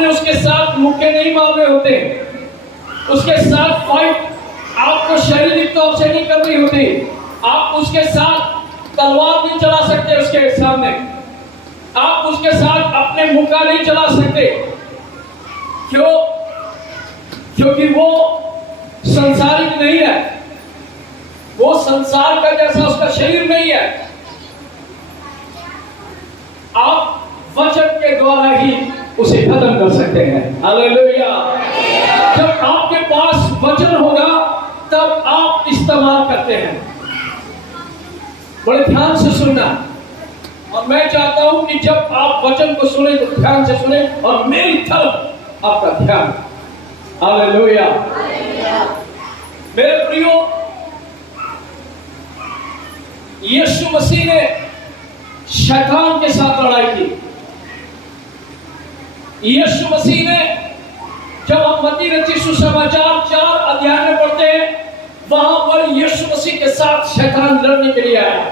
आपने उसके साथ मुक्के नहीं मारने होते, उसके साथ फाइट आपको शारीरिक तौर से नहीं करनी होती। आप उसके साथ तलवार नहीं चला सकते, उसके सामने आप उसके साथ अपने मुक्का नहीं चला सकते। क्यों? क्योंकि वो संसारिक नहीं है, वो संसार का जैसा उसका शरीर नहीं है। आप वचन के द्वारा ही उसे खत्म कर सकते हैं। हालेलुया। जब आपके पास वचन होगा तब आप इस्तेमाल करते हैं। बड़े ध्यान से सुनना, और मैं चाहता हूं कि जब आप वचन को सुने तो ध्यान से सुने और मेरी तरफ आपका ध्यान। हालेलुया। मेरे प्रियो, यीशु मसीह ने शैतान के साथ लड़ाई की। यीशु मसीह ने, जब हम मत्ती रचित सुसमाचार 4 अध्याय में पढ़ते हैं, वहां पर यीशु मसीह के साथ शैतान लड़ने के लिए आया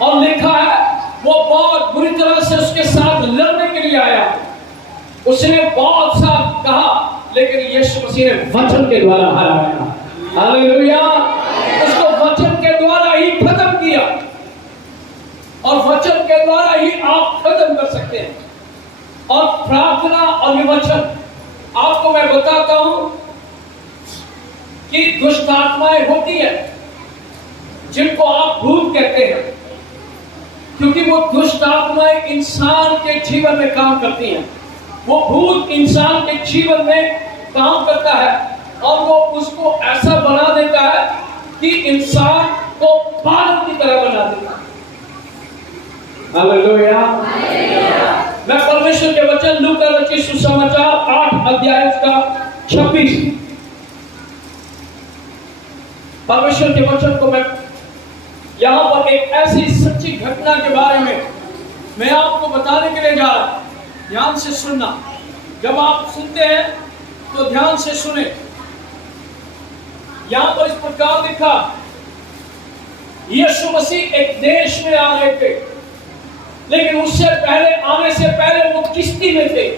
और लिखा है वो बहुत बुरी तरह से उसके साथ लड़ने के लिए आया। उसने बहुत सा कहा, लेकिन यीशु मसीह ने वचन के द्वारा हराया। हालेलुया। उसको वचन के द्वारा ही खत्म किया, और वचन के द्वारा ही आप खत्म कर सकते हैं। और प्रार्थना और विवचन, आपको मैं बताता हूं कि दुष्ट आत्माएं होती है जिनको आप भूत कहते हैं, क्योंकि वो दुष्ट आत्माएं इंसान के जीवन में काम करती हैं। वो भूत इंसान के जीवन में काम करता है और वो उसको ऐसा बना देता है कि इंसान को पागल की तरह बना देता है। हालेलुया। मैं परमेश्वर के वचन लूका रचित सुसमाचार 8 अध्याय का 26, परमेश्वर के वचन को मैं यहां पर एक ऐसी सच्ची घटना के बारे में मैं आपको बताने के लिए जा रहा हूं। ध्यान से सुनना, जब आप सुनते हैं तो ध्यान से सुने। यहां पर इस प्रकार लिखा, यीशु मसीह एक देश में आ रहे थे, लेकिन उससे पहले, आने से पहले वो किश्ती में थे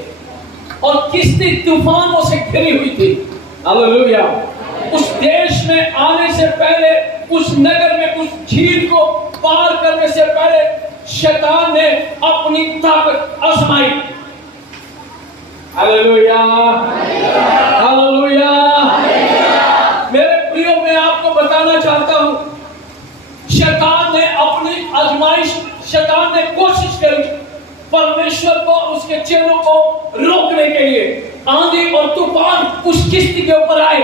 और किश्ती तूफानों से घिरी हुई थी। हालेलुया। उस देश में आने से पहले, उस नगर में, उस झील को पार करने से पहले शैतान ने अपनी ताकत आजमाई। हालेलुया। हालेलुया। मेरे प्रियो, मैं आपको बताना चाहता हूं, शैतान ने अपनी आजमाइश, शैतान ने कोशिश करी परमेश्वर को, उसके चेलों को रोकने के लिए। आंधी और तूफान उस किश्ती के ऊपर आए।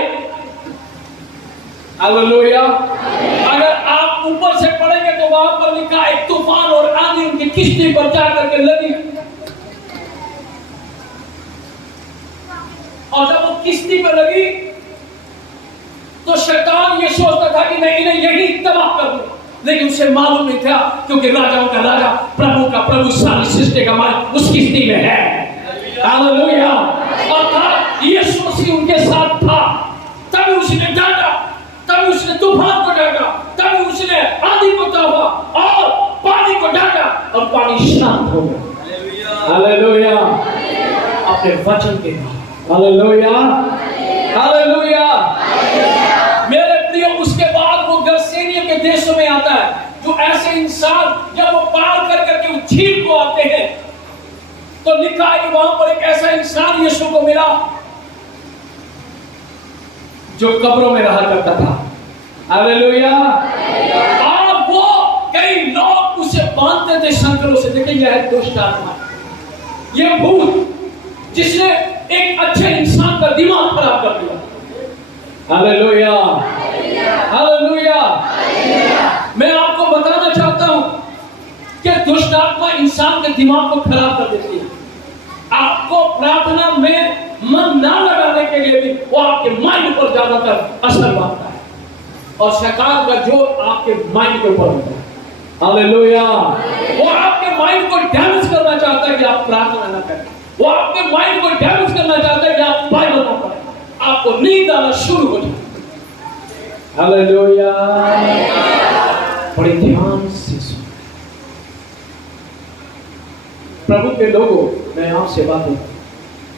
हालेलुया। अगर आप ऊपर से पढ़ेंगे तो वहां पर लिखा एक तूफान और आंधी उनकी किश्ती पर जाकर के लगी, और जब वो किश्ती पर लगी तो शैतान ये सोचता था कि मैं इन्हें यही तबाह कर दूं, लेकिन उसे मालूम नहीं था, क्योंकि राजाओं का राजा, प्रभु का प्रभु, सारी सृष्टि का मालिक उस किश्ती में है। हालेलुया। और था यीशु मसीह उनके साथ था, तभी उसने डांटा, तभी उसने तूफान को डांटा, तभी उसने आंधी को ताबा और पानी को डांटा, और पानी शांत हो गया। हालेलुया। अपने वचन के द्वारा। हालेलुया। हालेलुया। मेरे प्रियो, उसके बाद वो गरसेनियों के देशों में आता है, जो ऐसे इंसान जब वो पार कर करके उस झील को आते हैं तो लिखा है कि वहां पर एक ऐसा इंसान यीशु को मिला जो कब्रों में रहा करता था। हालेलुया। और वो कई लोग उसे बांधते थे संकलों से। देखिए, यह है दुष्ट आत्मा, ये भूत जिसने एक अच्छे इंसान का दिमाग खराब कर दिया। हालेलुया। हालेलुया। मैं आपको बताना चाहता हूं कि दुष्ट आत्मा इंसान के दिमाग को खराब कर देती है। आपको प्रार्थना में मन ना लगाने के लिए भी वो आपके माइंड पर ज्यादातर असर डालता है, और शैतान का जोर आपके माइंड के ऊपर होता है। हालेलुया। वो आपके माइंड को डैमेज करना चाहता है कि आप प्रार्थना ना करें। वो आपके माइंड को डैमेज करना चाहता है कि आप बाइबल ना पढ़ें, आपको नींद आना शुरू हो जाए। हालेलुया। बड़े ध्यान से सुनो प्रभु के लोगों, मैं आपसे बात करूं।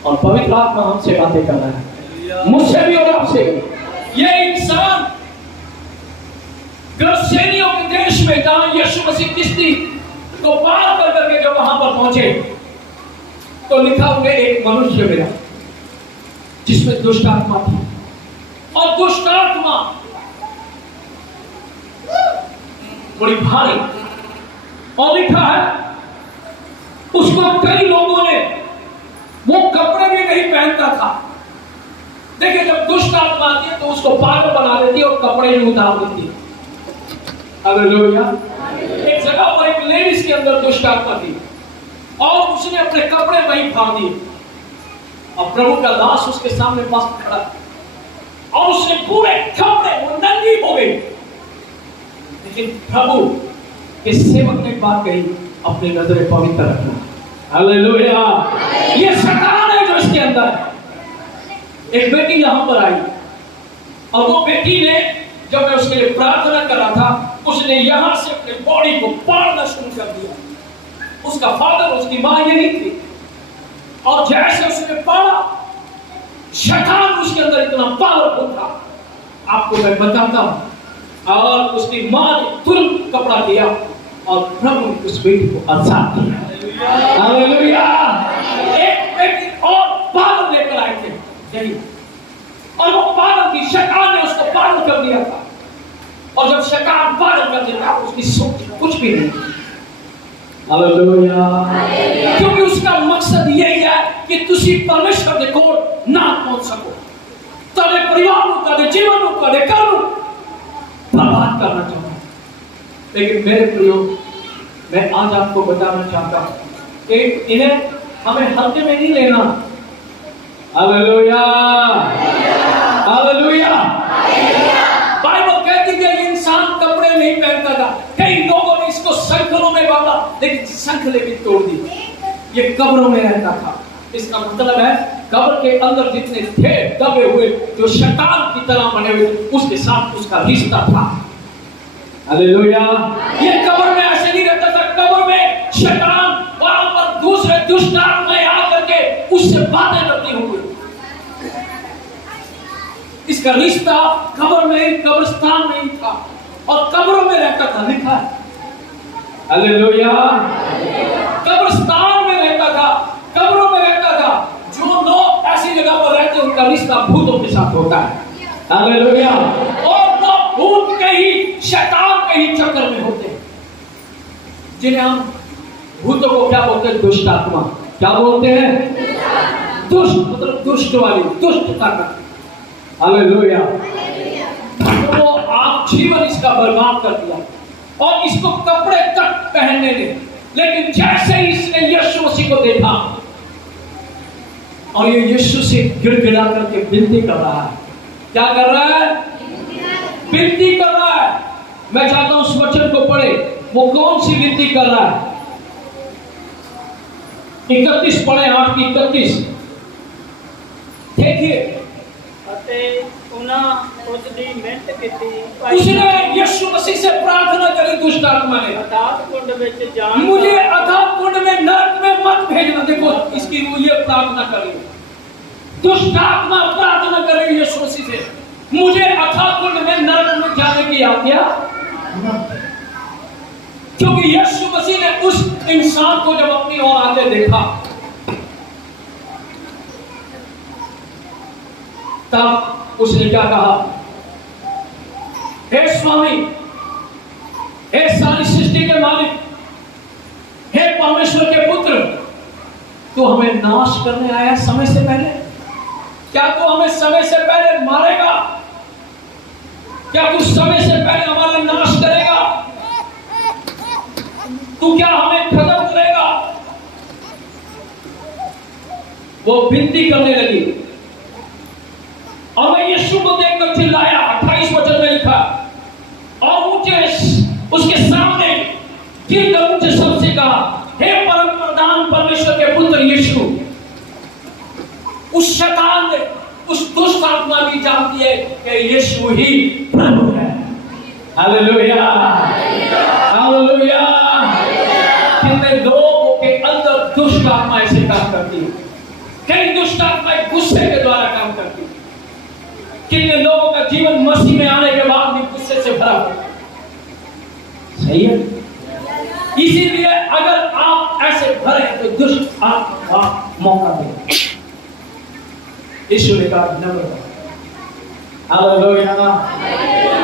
और पवित्र आत्मा हमसे बातें कर रहा है, मुझसे भी और आपसे। ये इंसान गलसेनियों के देश में जहां यीशु मसीह किश्ती को पार कर करके जब वहां पर पहुंचे तो लिखा उन्हें एक मनुष्य मिला जिसमें दुष्ट आत्मा थी, और दुष्ट आत्मा बड़ी भारी, और लिखा है उसको कई लोगों ने, वो कपड़े भी नहीं पहनता था। देखिए जब दुष्ट आत्मा आती है तो उसको पागल बना देती है और कपड़े भी उतार देती है। हालेलुया। एक जगह पर एक लेडीज के अंदर दुष्ट आत्मा थी और उसने अपने कपड़े वहीं फाड़ दिए, और प्रभु का दास उसके सामने मस्त खड़ा और उसने पूरे कपड़े, वो नंगी हो गई। लेकिन प्रभु के सेवक ने बात कही, अपनी नजरें पवित्र रखना। हालेलुया। ये शैतान है जो इसके अंदर है। एक बेटी यहां पर आई और वो बेटी ने, जब मैं उसके लिए प्रार्थना कर रहा था, उसने यहां से अपनी बॉडी को पाड़ना शुरू कर दिया। उसका फादर, उसकी मां यही थी, और जैसे उसने पाड़ा, शैतान उसके अंदर इतना पावरफुल था, आपको मैं बताता हूं। और उसकी मां ने तुरंत कपड़ा दिया और प्रभु ने उस बेटी को आजाद किया। हालेलुया। एक बेटी और पागल लेकर आए थे यही, और वो पागल की, शैतान ने उसको पागल कर दिया था, और जब शैतान पागल कर देता उसकी सोच कुछ भी नहीं। हालेलुया। क्योंकि उसका मकसद यही है कि तुसी परमेश्वर के कोल ना पहुंच सको, तेरे परिवार को, तेरे जीवन को, तेरे कर्म बर्बाद करना चाहता हूं। लेकिन मेरे प्रियो, मैं आज आपको बताना चाहता हूं कि इन्हें हमें हल्के में नहीं लेना। हालेलुया। हालेलुया। बाइबल कहती है कि इंसान कपड़े नहीं पहनता था। कई लोगों ने इसको शंखलों में बांधा, लेकिन शंखले भी तोड़ दी। ये कब्रों में रहता था। इसका मतलब है कब्र के अंदर जितने थे दबे हुए, जो शैतान की तरह बने हुए, उसके साथ उसका रिश्ता था। हालेलुया। ये कब्र में ऐसे नहीं रहता था। कब्र में शैतान वहां पर दूसरे दुष्ट आत्माएं आकर के उससे बातें करती होंगी। इसका रिश्ता कब्र में, कब्रिस्तान में ही था, और कब्रों में रहता था। लिखा है हालेलुया। कब्रिस्तान में रहता था, कब्रों में रहता था। जो लोग ऐसी जगह पर रहते हैं उनका रिश्ता भूतों के साथ होता है। हालेलुया। और वो भूत के ही, शैतान के ही चक्कर में होते हैं, जिन्हें हम भूतों को क्या बोलते हैं? दुष्ट आत्मा। क्या बोलते हैं? दुष्ट, मतलब दुष्ट वाली, दुष्ट ताकत। हालेलुया। तो वो आप जीवन इसका बर्बाद कर दिया और इसको कपड़े तक पहनने दे। लेकिन जैसे ही इसने यीशु मसीह को देखा, और ये यीशु से गिड़गिड़ा करके विनती कर रहा है। क्या कर रहा है? विनती कर रहा है। मैं चाहता हूं उस वचन को पढ़े। वो कौन सी विनती कर रहा है? 31 पढ़े, 8 की 31। देखिए, उसने यीशु मसीह से प्रार्थना करी, दुष्ट आत्मा ने, मुझे अथाह कुंड में, नरक में मत भेजना। देखो इसकी वो ये प्रार्थना करी, दुष्ट आत्मा प्रार्थना कर रही है यीशु मसीह से, मुझे अथाह कुंड में, नरक में जाने की आज्ञा। क्योंकि यीशु मसीह ने उस इंसान को जब अपनी ओर आते देखा, तब उसने क्या कहा? हे स्वामी, हे सारी सृष्टि के मालिक, हे परमेश्वर के पुत्र, तू हमें नाश करने आया समय से पहले? क्या तू हमें समय से पहले मारेगा? क्या तू समय से पहले हमारा नाश करेगा? तू क्या हमें खत्म करेगा? वो विनती करने लगी, और मैं यीशु को देखकर चिल्लाया। 28 वचन में लिखा, और ऊंचे उसके सामने गिरकर ऊंचे शब्द से कहा, हे परम प्रधान परमेश्वर के पुत्र यीशु। उस शैतान ने, उस दुष्ट आत्मा भी जानती है कि यीशु ही प्रभु है। हालेलुया। हालेलुया। कितने लोगों के अंदर दुष्ट आत्मा ऐसे काम करती है, कई दुष्ट आत्माएं गुस्से के द्वारा काम करती है। कितने लोगों का जीवन मसीह में आने के बाद भी गुस्से से भरा हुआ। सही है। इसीलिए अगर आप ऐसे भरे तो दुष्ट आत्मा मौका दे। यीशु ने कहा नम्र हालेलुया।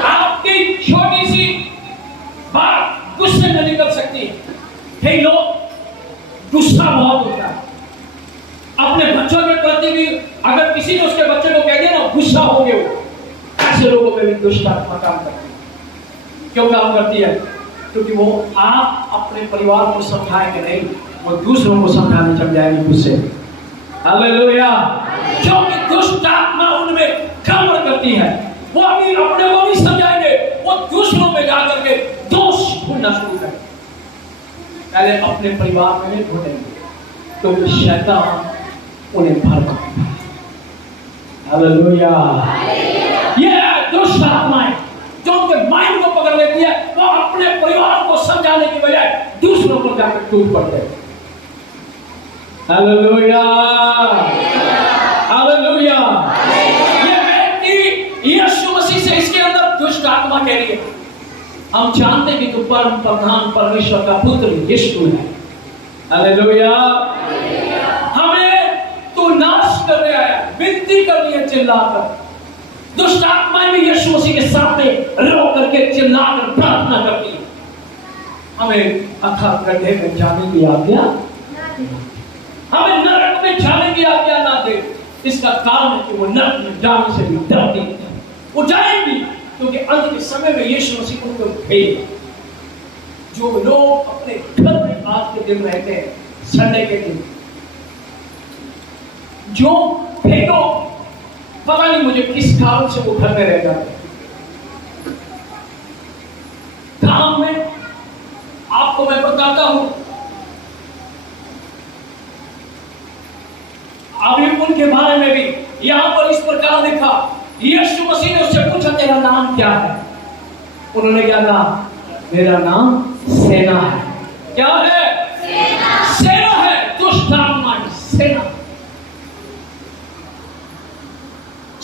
आपकी छोटी सी बात गुस्से में निकल सकती है। कई लोग गुस्सा बहुत होता है अपने बच्चों के प्रति भी। अगर किसी ने उसके बच्चे को कह दिया ना गुस्सा हो गए, ऐसे लोगों पे भी दुष्ट आत्मा काम करती है। क्यों काम करती है? क्योंकि वो आप अपने परिवार को समझाएंगे नहीं, वो दूसरों को समझाने चल जाएंगे गुस्से। हालेलुया। क्योंकि दुष्ट आत्मा उनमें काम करती है। वो अभी अपने को नहीं समझाएंगे, वो दूसरों में जाकर के दोष ढूंढना शुरू करेंगे। पहले अपने परिवार में नहीं ढूंढेंगे तो शैतान उन्हें भड़काएगा। हालेलुया। ये दुष्ट आत्माएं जो उनके माइंड को पकड़ लेती है, वो अपने परिवार को समझाने की बजाय दूसरों पर जाकर टूट पड़ते हैं। हालेलुया। हालेलुया। ये व्यक्ति यीशु मसीह से इसके अंदर दुष्ट आत्मा कह रही है, हम जानते हैं कि तू परम प्रधान परमेश्वर का पुत्र यीशु है। हालेलुया। हमें तू नाश करने आया, विनती करनी है चिल्लाकर। दुष्ट आत्माएं भी यीशु मसीह के सामने रो करके चिल्लाकर प्रार्थना करती है, हमें अथाह गड्ढे में जाने की आज्ञा, हमें नरक में जाने की आज्ञा ना दे। इसका कारण है कि वो नरक में जाने से भी डरती है। वो जाएंगी क्योंकि अंत के समय में यीशु मसीह उनको भेजेगा। जो लोग अपने घर में आज के दिन रहते हैं, संडे के दिन, जो भेड़ों पता नहीं मुझे किस कारण से वो घर में रह जाते हैं। काम में आपको मैं बताता हूं, अभी उनके बारे में भी यहां पर इस प्रकार लिखा, यीशु मसीह ने उससे पूछा तेरा नाम क्या है? उन्होंने क्या कहा? मेरा नाम सेना है। क्या है? सेना। सेना है। दुष्ट आत्मा सेना।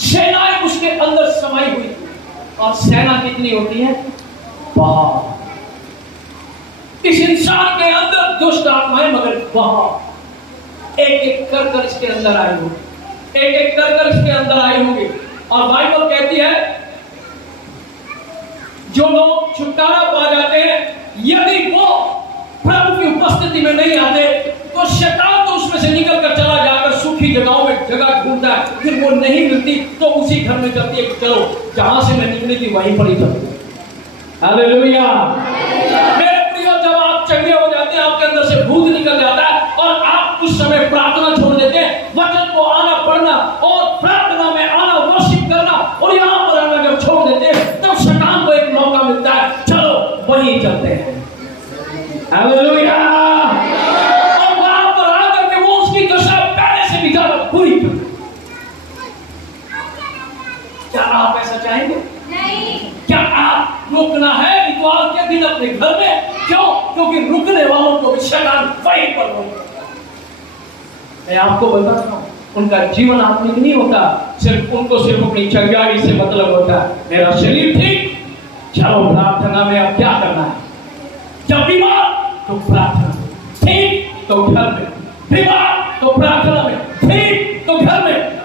सेनाएं उसके अंदर समाई हुई थी। और सेना कितनी होती है? बहुत। इस इंसान के अंदर दुष्ट आत्माएं मगर बहुत, एक एक कर इसके अंदर आई होगी, एक एक कर इसके अंदर आई होगी। और बाइबल कहती है जो लोग छुटकारा पा जाते हैं, यदि वो प्रभु की उपस्थिति में नहीं आते तो शैतान तो उसमें से निकल कर चला जाकर सूखी जगहों में जगह ढूंढता है। फिर वो नहीं मिलती तो उसी घर में चलती है कि चलो जहां से मैं निकली थी वहीं पर ही चलती। हालेलुया। मेरे प्रियो, जब आप चंगे हो जाते हैं, आपके अंदर से भूत निकल जाता है और आप उस समय प्रार्थना छोड़ देते हैं, वचन को आना पढ़ना और प्रार्थना में आना, वर्शिप करना और यहाँ पर आना जब छोड़ देते हैं, तब शैतान को एक मौका मिलता है, चलो वहीं चलते हैं। हालेलुया। और वहां पर आकर के वो उसकी दशा पहले से भी ज्यादा बुरी कर। क्या आप ऐसा चाहेंगे? नहीं। क्या आप रुकना है इतवार के दिन अपने घर में? क्यों? क्योंकि रुकने वालों को भी शैतान वहीं पर रोकता है। मैं आपको बताता हूं, उनका जीवन आत्मिक नहीं होता, उनको सिर्फ अपनी चंगाई से मतलब होता है। मेरा शरीर ठीक, चलो प्रार्थना में अब क्या करना है? जब बीमार तो प्रार्थना, ठीक तो घर में, बीमार तो प्रार्थना में, ठीक तो घर में।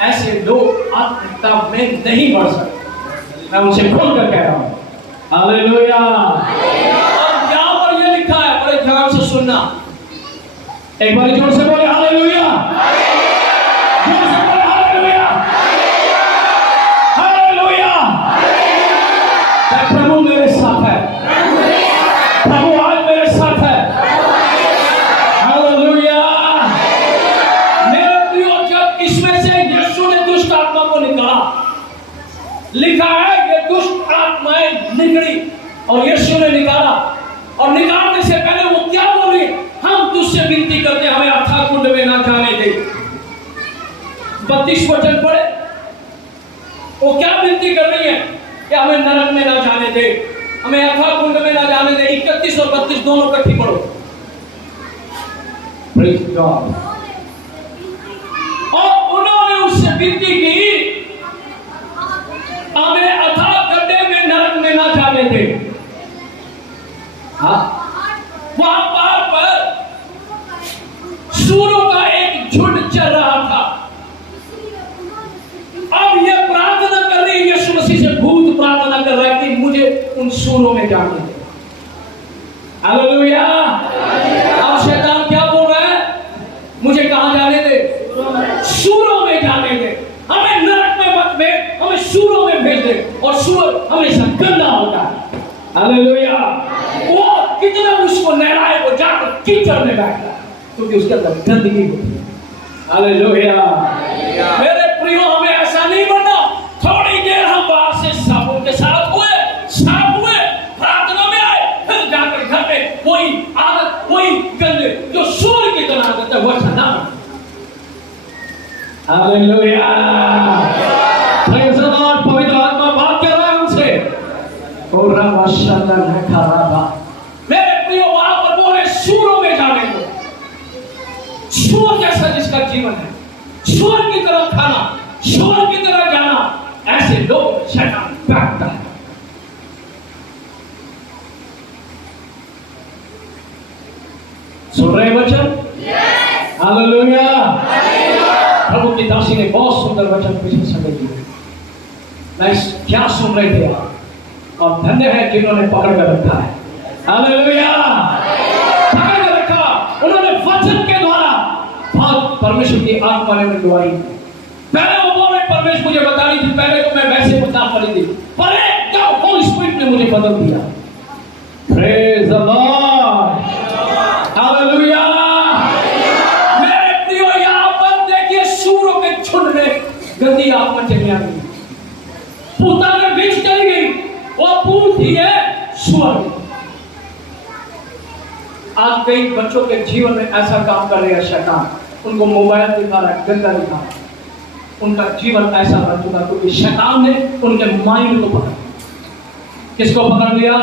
ऐसे लोग आत्मिकता में नहीं बढ़ सकते। मैं उनसे खुलकर कह रहा हूं। हालेलुया। और यहां पर यह लिखा है, बड़े ध्यान से सुनना, एक बार जोर से बोले हालेलुया। जोर से बोले हालेलुया। हालेलुया। प्रभु मेरे साथ है, प्रभु आज मेरे साथ है। हालेलुया। मेरे प्रियो, जब इसमें से यीशु ने दुष्ट आत्मा को निकाला, लिखा है ये दुष्ट आत्माएं निकली और यीशु ने निकाला, और निकालने से पहले वो क्या बोली? हम तुझसे विनती करते हैं, हमें अथाह कुंड में ना जाने दे। 32 वचन पढ़े, वो क्या विनती कर रही है कि हमें नरक में ना जाने दे, हमें अथाह कुंड में ना जाने दे। 31 और 32 दोनों इकट्ठी पढ़ो। Praise God. चल रहा था। अब ये प्रार्थना कर रही है, यीशु मसीह से भूत प्रार्थना कर रहा है कि मुझे उन सूरों में जाने दे। हालेलुया। अब शैतान क्या बोल रहा है? मुझे कहां जाने दे? सूरों में जाने दे। हमें नरक में मत भेज, हमें सूरों में भेज दे। और सूर हमेशा गंदा होता है। हालेलुया। वो कितना उसको नहलाए, वो जाकर कीचड़ में बैठता है क्योंकि उसके अंदर गंदगी होती है। हालेलुया। मेरे प्रियो, हमें ऐसा नहीं बनना। थोड़ी देर हम बाहर से साबुन के साथ हुए, साफ हुए, प्रार्थना में आए, फिर जाकर घर में वही आदत, वही गंदे जो सूर की तरह आदत है, वो अच्छा ना। हालेलुया। Praise the Lord. पवित्र आत्मा बात कर रहा है उनसे। और माशाअल्लाह है खराबा। मेरे प्रियो, वहां पर वो है सूरों में जाने को। सूर जैसा जिसका जीवन है, सूर की तरह खाना, सूर की तरह जाना, ऐसे लोग शैतान बैठता है। सुन रहे वचन? हालेलुया। प्रभु की दासी ने बहुत सुंदर वचन पीछे समझ दिए। मैं क्या सुन रहे थे आप? और धन्य है जिन्होंने पकड़ कर रखा है। हालेलुया। पकड़ कर रखा, उन्होंने वचन के द्वारा बहुत परमेश्वर की आत्मा ने दुआई। पहले वो बोल रहे परमेश्वर मुझे बतानी थी, पहले तो मैं वैसे बता पड़ी थी, पर एकदम होली स्पिरिट ने मुझे बदल दिया। Praise the Lord. हालेलुया। मेरे प्रियो, यहां पर देखिए सूरों के झुंड में गंदी आत्मा चली आ गई। पूता में बीच चली गई। वो पूत ही है सूर। आज कई बच्चों के जीवन में ऐसा काम कर रहे हैं शैतान। उनको मोबाइल दिखा रहा है, गंदा दिखा रहा है, उनका जीवन ऐसा बन चुका क्योंकि शैतान ने उनके माइंड को पकड़। किसको पकड़ लिया?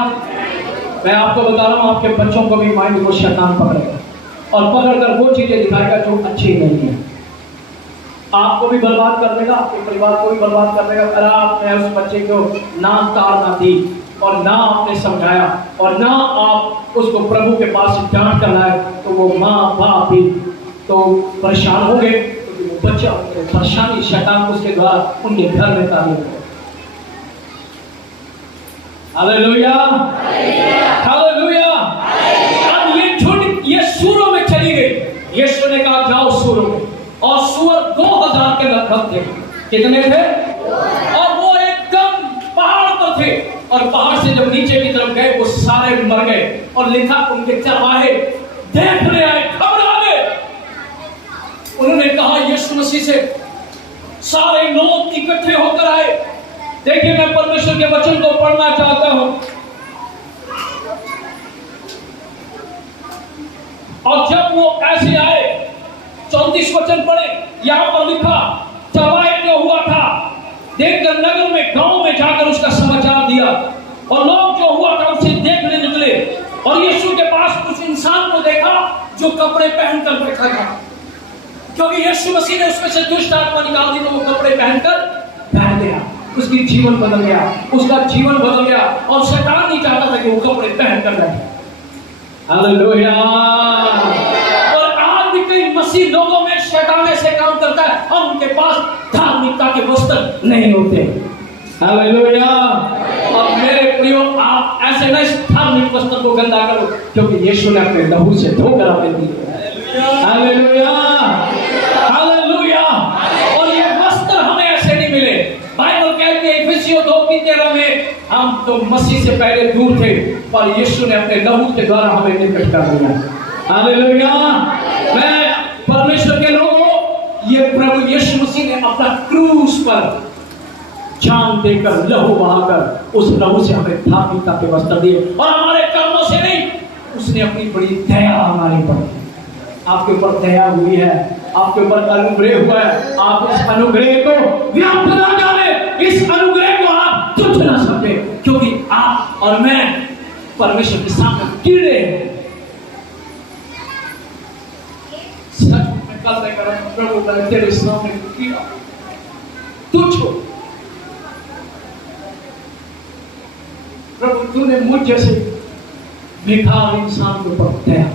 मैं आपको बता रहा हूं, आपके बच्चों को भी माइंड को शैतान पकड़ेगा और पकड़कर वो चीजें दिखाएगा जो अच्छी नहीं है। आपको भी बर्बाद कर देगा, आपके परिवार को भी बर्बाद कर देगा। अगर आपने उस बच्चे को ना ताड़ना दी और ना आपने समझाया और ना आप उसको प्रभु के पास डांट कर लाए, तो वो माँ बाप भी तो परेशान हो गए, क्योंकि वो बच्चा परेशानी शैतान उसके द्वारा उनके घर में ताली हो। हालेलुया। हालेलुया। अब ये झुंड ये सूरों में चली गई। यीशु ने कहा जाओ सूरों में, और सूअर 2000 के लगभग थे। कितने थे? और वो एकदम पहाड़ पर थे, और पहाड़ से जब नीचे की तरफ गए वो सारे मर गए। और लिखा उनके चरवाहे देखने आए, खबर आ गए। उन्होंने कहा यीशु मसीह से, सारे लोग इकट्ठे होकर आए। देखिए, मैं परमेश्वर के वचन को पढ़ना चाहता हूं। और जब वो ऐसे आए, 34 वचन पढ़े। यहां पर लिखा, चरवाहे जो हुआ था देखकर नगर में, गांव में जाकर उसका समाचार दिया, और लोग जो हुआ था उसे देखने निकले। और यीशु के पास कुछ इंसान को देखा जो कपड़े पहनकर बैठा था, क्योंकि यीशु मसीह ने उसमें से दुष्ट आत्मा निकाल दी, तो वो कपड़े पहनकर बैठ गया। उसकी जीवन बदल गया, उसका जीवन बदल गया, और शैतान नहीं चाहता था कि वो कपड़े पहनकर बैठे। हालेलुया। और आज भी कई मसीह लोगों में शैतान ऐसे काम करता है, हम उनके पास धार्मिकता के वस्त्र नहीं होते। हालेलुया। और मेरे प्रियो, आप ऐसे न इस धार्मिक वस्त्र को गंदा करो, क्योंकि यीशु ने अपने लहू से धोकर हमें दिया। हालेलुया। हालेलुया। और ये वस्त्र हमें ऐसे नहीं मिले। बाइबल कहती है इफिसियों 2:13 में, हम तो मसीह से पहले दूर थे, पर यीशु ने अपने लहू के द्वारा हमें निकट कर दिया। हालेलुया। मैं परमेश्वर के लोगों, ये प्रभु यीशु मसीह ने अपना क्रूस पर जान देकर, लहू बहाकर, उस लहू से हमें धार्मिकता के वस्त्र दिए, और हमारे कर्मों से नहीं, उसने अपनी बड़ी दया हमारे पर, आपके ऊपर दया हुई है, आपके ऊपर अनुग्रह हुआ है। आप इस अनुग्रह को व्यर्थ ना डालें, इस अनुग्रह को आप तुच्छ ना समझें, क्योंकि आप और मैं परमेश्वर के सामने कीड़े हैं। सच में कल मैं कर प्रभु तेरे सामने कीड़ा तुच्छ हो। प्रभु तूने मुझ जैसे बेकार इंसान के ऊपर दया,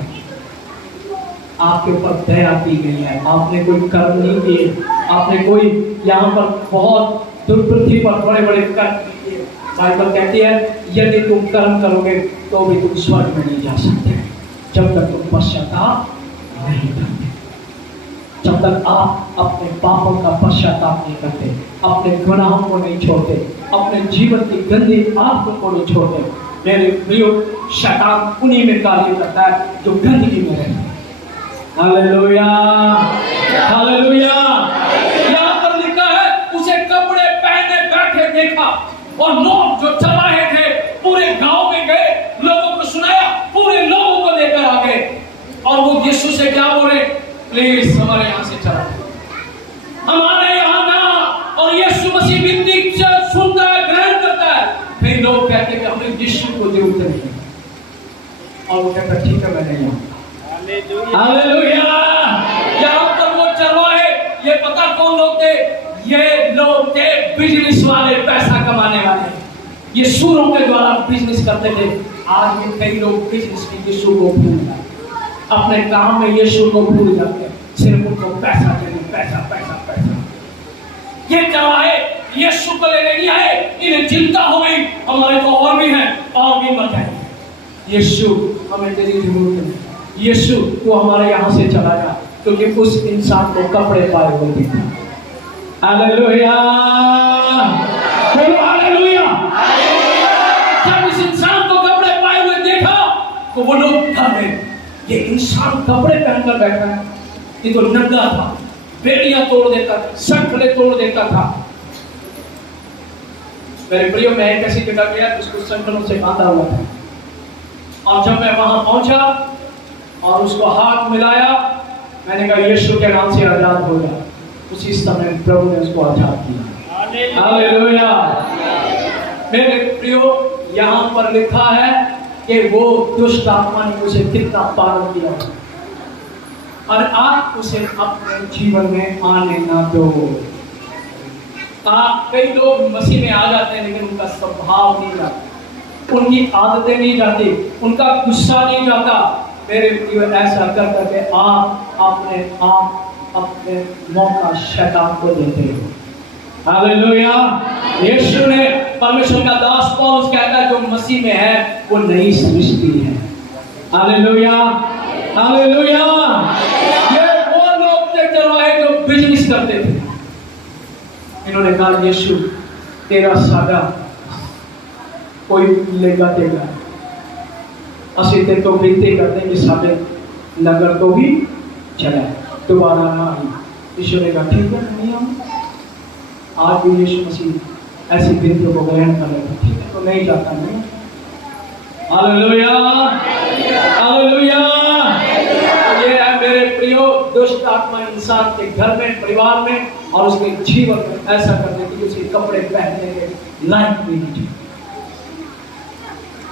आपके ऊपर दया की गई है, आपने कोई कर्म नहीं किए, आपने कोई यहाँ पर बहुत दुर्पृथ्वी पर बड़े बड़े कर्म किए। बाइबल कहती है यदि तुम कर्म करोगे तो भी तुम स्वर्ग में नहीं जा सकते जब तक तुम पश्चाताप नहीं करते। जब तक आप अपने पापों का पश्चाताप नहीं करते, अपने गुनाहों को नहीं छोड़ते, अपने जीवन की गंदी आदतों को नहीं छोड़ते, मेरे प्रियो शैतान उन्हीं में कार्य करता है जो गंदगी में रहते हैं। Hallelujah, hallelujah. यहाँ पर लिखा है उसे कपड़े पहने बैठे देखा और लोग जो चल रहे थे पूरे गांव में गए, लोगों को सुनाया, पूरे लोगों को लेकर आ गए और वो यीशु से क्या बोले, प्लीज हमारे यहाँ से चला, हमारे यहाँ ना। और यीशु मसीह विनती सुनता है, ग्रहण करता है। फिर लोग कहते हैं कि हमें यीशु को जरूरत नहीं, और वो कहता ठीक है मैं नहीं आऊंगा। हालेलुया। यहाँ पर वो चरवाहे, ये पता कौन लोग थे, ये लोग थे बिजनेस वाले, पैसा कमाने वाले, ये सूरों के द्वारा बिजनेस करते थे। आज भी कई लोग बिजनेस में यीशु को भूल जाते, अपने काम में यीशु को भूल जाते, सिर्फ उनको पैसा चाहिए, पैसा पैसा पैसा। ये चरवाहे यीशु को लेने नहीं आए, इन्हें चिंता हो गई हमारे को और भी है, और भी मत है। यीशु हमें तेरी जरूरत है, यीशु तू हमारे यहाँ से चला जा, क्योंकि उस इंसान को कपड़े पाए हुए दिखा। हालेलुया, बोलो हालेलुया। जब इस इंसान को कपड़े पाए हुए देखा तो वो लोग डर गए, ये इंसान कपड़े पहनकर बैठा है, ये तो नंगा था, बेड़ियां तोड़ देता था, संखले तोड़ देता था। मेरे प्रियो, मैं एक ऐसी जगह गया जिसको संखलों से बांधा हुआ था, और जब मैं वहां पहुंचा और उसको हाथ मिलाया, मैंने कहा यीशु के नाम से आजाद हो जा। उसी समय प्रभु ने उसको आजाद किया। हालेलुया। मेरे प्रियो, यहाँ पर लिखा है कि वो दुष्ट आत्मा ने उसे कितना पालन किया, और आप उसे अपने जीवन में आने ना दो। आप कई लोग मसीह में आ जाते हैं लेकिन उनका स्वभाव नहीं जाता, उनकी आदतें नहीं जाती, उनका गुस्सा नहीं जाता। मेरे प्रियो, ऐसा कर करके आप अपने मौका शैतान को देते हो। हालेलुया। यीशु ने, परमेश्वर का दास पौलुस कहता है जो मसीह में है वो नई सृष्टि है। Hallelujah, hallelujah. ये वो लोग थे चरवाहे जो बिजनेस करते थे। इन्होंने कहा यीशु तेरा सादा कोई लेगा देगा, असि ते तो विनती करते कि सादे नगर तो भी चला, दोबारा ना आई। यीशु ने कहा ठीक है नहीं आऊँ। आज भी यीशु मसीह ऐसी विनतियों को ग्रहण कर लेता, ठीक है तो नहीं जाता नहीं। Hallelujah, hallelujah. ये है मेरे प्रियो दुष्ट आत्मा इंसान के घर में, परिवार में और उसके जीवन में ऐसा करने की उसके कपड़े पहनने के लायक भी नहीं।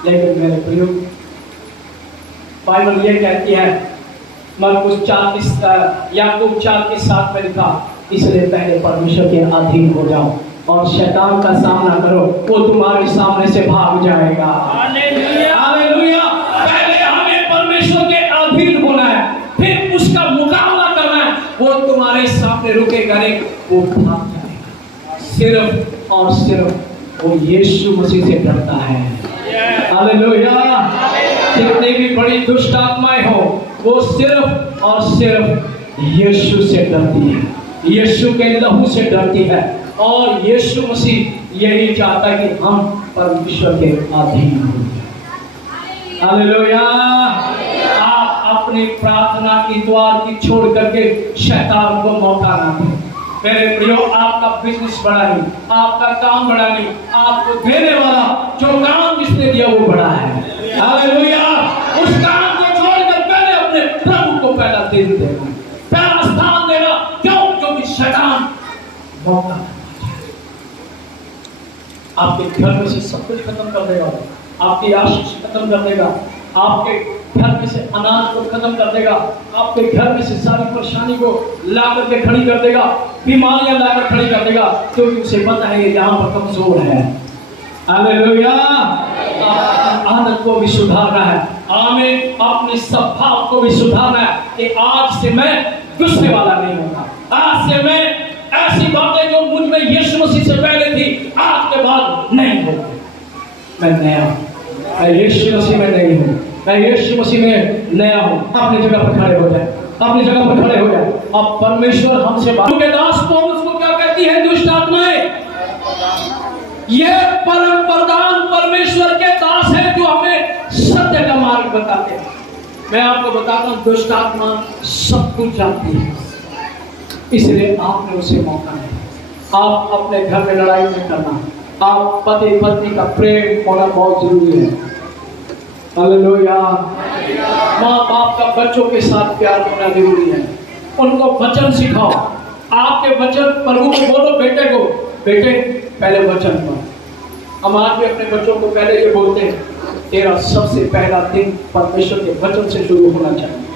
लेकिन मेरे प्रियो, बाइबल ये कहती है मरकुस 4 याकूब 4:7 में लिखा, इसलिए पहले परमेश्वर के अधीन हो जाओ और शैतान का सामना करो, वो तुम्हारे सामने से भाग जाएगा। Hallelujah, hallelujah. पहले हमें परमेश्वर के अधीन होना है, फिर उसका मुकाबला करना है। वो तुम्हारे सामने रुकेगा नहीं, वो भाग जाएगा। सिर्फ और सिर्फ वो यीशु मसीह से डरता है। हालेलुया। कितनी भी बड़ी दुष्ट आत्माएं हो, वो सिर्फ और सिर्फ यीशु से डरती है, यीशु के लहू से डरती है। और यीशु मसीह यही चाहता है कि हम परमेश्वर के अधीन हो जाएं। हालेलुया। आप अपनी प्रार्थना की द्वार की छोड़ करके शैतान को मौका ना दें। मेरे प्रियो, आपका बिजनेस बड़ा नहीं, आपका काम बड़ा नहीं, आपको देने वाला जो काम जिसने दिया वो बड़ा है। हालेलुया। उस काम को छोड़कर पहले अपने प्रभु को पहला दिन देना, पहला स्थान देना, क्यों? कि शैतान मौका आपके घर में से सब कुछ खत्म कर देगा, आपकी आशीष खत्म कर देगा, आपके घर में से अनाज को खत्म कर देगा, आपके घर में से सारी परेशानी को ला करके खड़ी कर देगा, बीमारियां लाकर खड़ी कर देगा, क्योंकि उसे पता है ये यहाँ पर कमजोर है। हालेलुया। आदत को भी सुधारना है। आमीन। अपने स्वभाव को भी सुधारना है कि आज से मैं गुस्से वाला नहीं होगा। आज से मैं ऐसी बातें जो मुझ में यीशु मसीह से पहले थी आज के बाद नहीं होगी। मैं नया हूँ, मैं यीशु मसीह में नहीं हूँ, मैं यीशु मसीह में नया हूँ। अपनी जगह पर खड़े हो जाए, अपनी जगह पर खड़े हो जाए। अब परमेश्वर हमसे बात के दास पौलुस को क्या कहती है दुष्ट आत्माएं? ये परम प्रधान परमेश्वर के दास है जो हमें सत्य का मार्ग बताते हैं। मैं आपको बताता हूँ दुष्ट आत्मा सब कुछ जानती है, इसलिए आपने उसे मौका नहीं। आप अपने घर में लड़ाई नहीं करना। आप पति पत्नी का प्रेम होना बहुत जरूरी है। हालेलुया। माँ बाप का बच्चों के साथ प्यार होना जरूरी है। उनको वचन सिखाओ। आपके वचन प्रभु को बोलो, बेटे को, बेटे पहले वचन पढ़। हम आज भी अपने बच्चों को पहले ये बोलते हैं, तेरा सबसे पहला दिन परमेश्वर के वचन से शुरू होना चाहिए।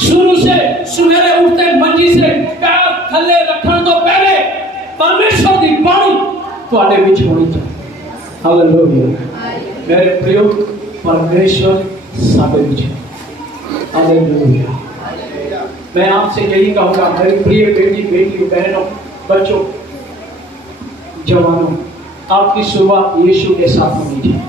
शुरू से सुबह उठते मंजी से पैर थल्ले रखने तो पहले परमेश्वर की बाणी ਤੁਹਾਡੇ ਵਿੱਚ होनी चाहिए। हालेलुया। मेरे प्रियो परमेश्वर सारे ਵਿੱਚ है। हालेलुया। मैं आपसे यही कहूँगा मेरी प्रिय बेटियों बहनों बच्चों जवानों, आपकी शुरुआत यीशु के साथ होनी चाहिए।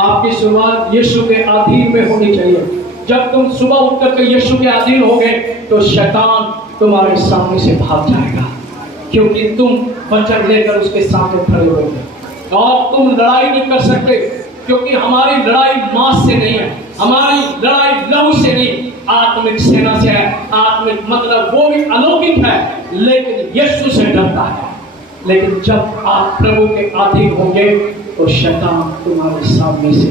आपकी शुरुआत यीशु के अधीन में होनी चाहिए। जब तुम सुबह उठ करके यीशु के अधीन होगे तो शैतान तुम्हारे सामने से भाग जाएगा, क्योंकि तुम वचन लेकर उसके सामने खड़े होगे। और तुम लड़ाई नहीं कर सकते, क्योंकि हमारी लड़ाई मांस से नहीं है, हमारी लड़ाई लहू से नहीं, आत्मिक सेना से है। आत्मिक मतलब वो भी अलौकिक है, लेकिन यीशु से डरता है। लेकिन जब आप प्रभु के अधीन होंगे तो शैतान तुम्हारे सामने से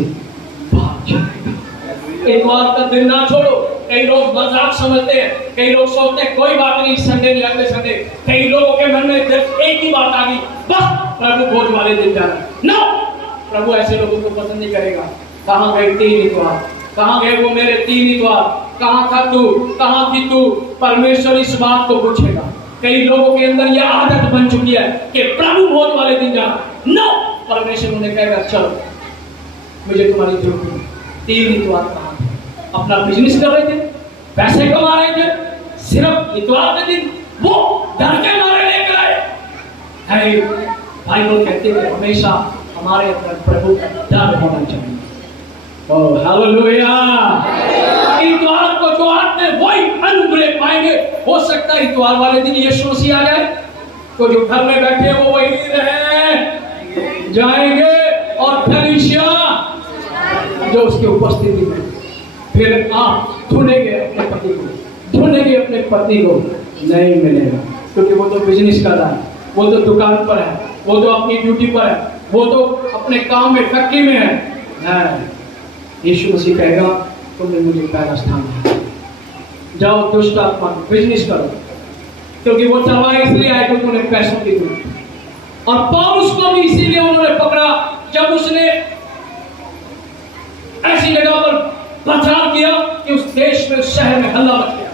भाग जाएगा। इतवार का दिन ना छोड़ो। कई लोग मजाक समझते हैं, कई लोग सोचते हैं कोई बात नहीं, संडे नहीं अगले संडे। कई लोगों के मन में सिर्फ एक ही बात आ गई, बस प्रभु भोज वाले दिन जाना। नो, प्रभु ऐसे लोगों को पसंद नहीं करेगा। कहाँ गए 3 इतवार? कहाँ गए वो मेरे 3 इतवार? कहाँ था तू? कहाँ थी तू? परमेश्वर इस बात को पूछेगा। कई लोगों के अंदर यह आदत बन चुकी है कि प्रभु भोज वाले दिन जाना। नो, परमेश्वर उन्हें कहेगा चलो मुझे तुम्हारी जरूरत नहीं। 3 इतवार कहाँ थे? अपना बिजनेस कर रहे थे, पैसे कमा रहे थे, सिर्फ इतवार के दिन वो डर के मारे लेकर आए। बाइबल कहते हैं हमेशा हमारे अंदर प्रभु का डर होना चाहिए। Oh hallelujah. इतवार को जो आते वही अनुग्रह पाएंगे। हो सकता है इतवार वाले दिन यीशु मसीह आ जाए तो जो घर में बैठे वो वही रहे जाएंगे, और फेलिशिया जो उसकी उपस्थिति में फिर आप ढूंढेंगे अपने पति को, ढूंढेंगे अपने पति को, नहीं मिलेगा, क्योंकि वो तो बिजनेस कर रहा है, वो तो दुकान पर है, वो तो अपनी ड्यूटी पर है, वो तो अपने काम में फैक्ट्री में है। यीशु मसीह कहेगा तुमने मुझे पहला स्थान दिया, जाओ दुष्ट आत्मा बिजनेस करो, क्योंकि वो चलवाए इसलिए आए क्योंकि उन्हें पैसों की जरूरत। और पौलुस को भी इसीलिए उन्होंने पकड़ा जब उसने ऐसी जगह पर प्रचार किया कि उस देश में शहर में हल्ला मच गया,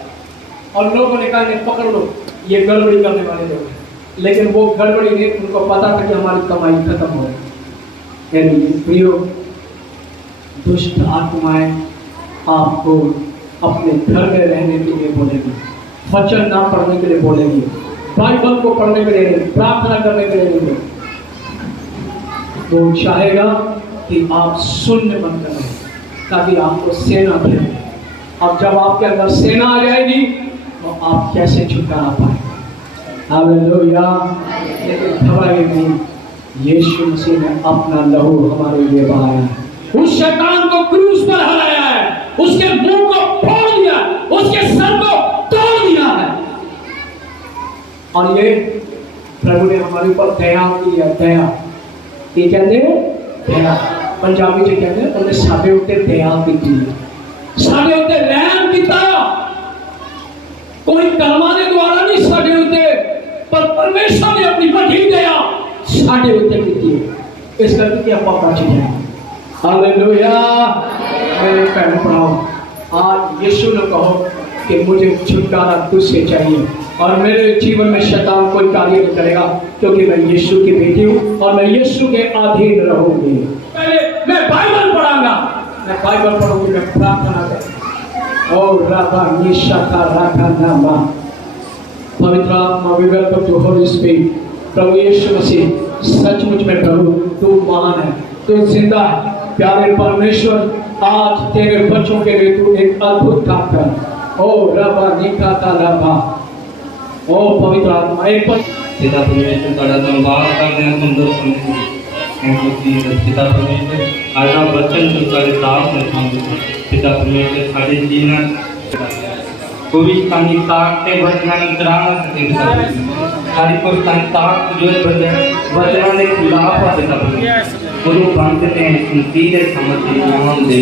और लोगों ने कहा इन्हें पकड़ लो, ये गड़बड़ी करने वाले लोग हैं। लेकिन वो गड़बड़ी नहीं, उनको पता था कि हमारी कमाई खत्म हो गई। प्रियो दुष्ट आत्माएं आपको अपने घर में रहने के लिए बोलेगी, वचन ना पढ़ने के लिए बोलेगी, बाइबल को पढ़ने के लिए, प्रार्थना करने के लिए नहीं। वो चाहेगा कि आप शून्य बन कर रहे ताकि आपको सेना दे। अब जब आपके अंदर सेना आ जाएगी तो आप कैसे छुटकारा पाएंगे? हालेलुया। लेकिन घबराइए नहीं, यीशु मसीह ने अपना लहू हमारे लिए बहाया है, उस शैतान को क्रूस पर हराया है, उसके मुंह को फोड़ दिया, उसके सर को तोड़ दिया है। और ये प्रभु ने हमारे ऊपर दया की है। दया ये कहते हैं, दया पंजाबी में कहते हैं, उन्हें साढ़े उत्ते दया की, साढ़े उत्ते रहम किया। कोई कर्मा के द्वारा नहीं साढ़े उत्ते, पर परमेश्वर ने अपनी बड़ी दया साढ़े उत्ते की। इस करके कि आप बच जाए। हालेलुया। मेरे बहन पढ़ाओ, आज यीशु ने कहो कि मुझे छुटकारा तुझसे चाहिए, और मेरे जीवन में शैतान कोई कार्य नहीं करेगा, क्योंकि मैं यीशु की बेटी हूँ और मैं यीशु के अधीन रहूंगी। पहले मैं बाइबल पढ़ाऊंगा, मैं बाइबल पढ़ूंगी, मैं प्रार्थना करूंगा। और राधा निशा का राधा नामा पवित्र आत्मा we welcome to Holy Spirit. प्रभु यीशु मसीह सचमुच में प्रभु तू महान है, तू जिंदा है। प्यारे परमेश्वर आज तेरे बच्चों के लिए तू एक अद्भुत काम कर। ओ रबा निकाता रबा, ओ पवित्र आत्मा एक पिता परमेश्वर का धन्यवाद करते हैं सुंदर समय पिता परमेश्वर आज हम वचन जो सारे दास में हम पिता परमेश्वर सारे जीवन कोई स्थानीय ताकते वचन त्राण सके सारी को स्थानीय ताक जो वचन के खिलाफ है पिता परमेश्वर गुरु बांधते हैं सीधे समझ नाम दे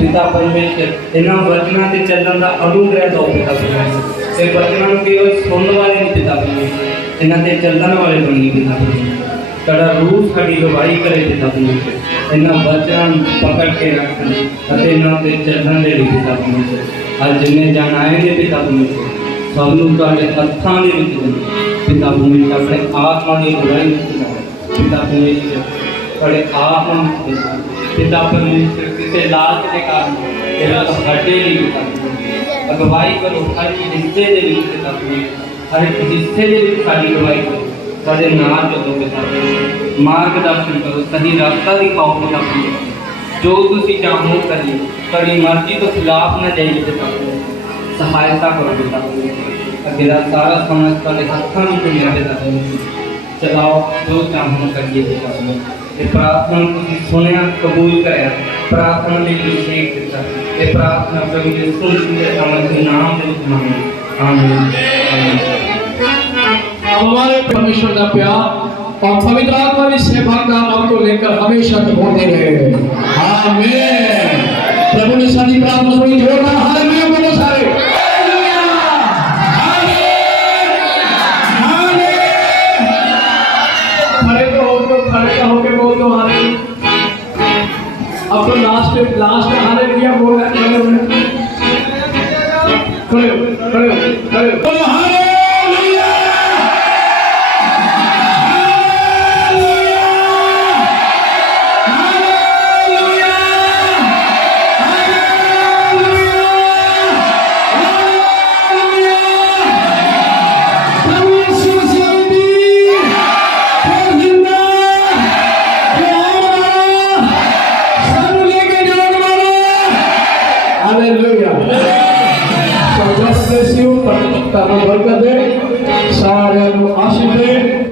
पिता परमेश्वर इन्हां वचन से चलने का अनुग्रह दो पिता परमेश्वर ये वचन केवल सुनने वाले नहीं पिता परमेश्वर इन्हां से चलने वाले बनी पिता परमेश्वर कड़ा रूह खड़ी गवाही करे पिता परमेश्वर इन्हां वचन पकड़ के रखन अते इन्हां से चलने दे पिता परमेश्वर आज जिन्हें जान आएंगे पिता परमेश्वर सबनों तुहाडे हत्थां दे विच पिता परमेश्वर अपने आत्मा की बुराई पिता परमेश्वर बड़े आत्मा पिता परमेश्वर किसी लाज के कारण तेरा हटे नहीं अगवाई करो हर हिस्से दे विच पिता परमेश्वर हर हिस्से दे विच साडी अगवाई करो साडे नाल चलो पिता परमेश्वर मार्गदर्शन करो सही रास्ता दिखाओ पिता परमेश्वर जो तुसी चाहो करिए कड़ी मर्जी तो खिलाफ न जाइए पिता परमेश्वर सहायता करो पिता परमेश्वर अगला सारा समझ साडे हत्थां विच मेरा पिता परमेश्वर चलाओ जो चाहो करिए पिता परमेश्वर ये प्रार्थना तुसी सुनिया कबूल कराया प्रार्थना में अभिषेक देता ये प्रार्थना प्रभु यीशु मसीह के नाम में मांगे आमीन। हमारे परमेश्वर का प्यार और पवित्र आत्मा की सेवा का आपको लेकर हमेशा तक होते रहे। आमीन। प्रभु ने सारी प्रार्थना सुनी, जोरदार हालेलुया बोलो सारे। खड़े होके बोल दो हालेलुया। अब तो लास्ट हालेलुया बोल रहे हैं। खड़े बोलो हालेलुया। सारे आशीष दे।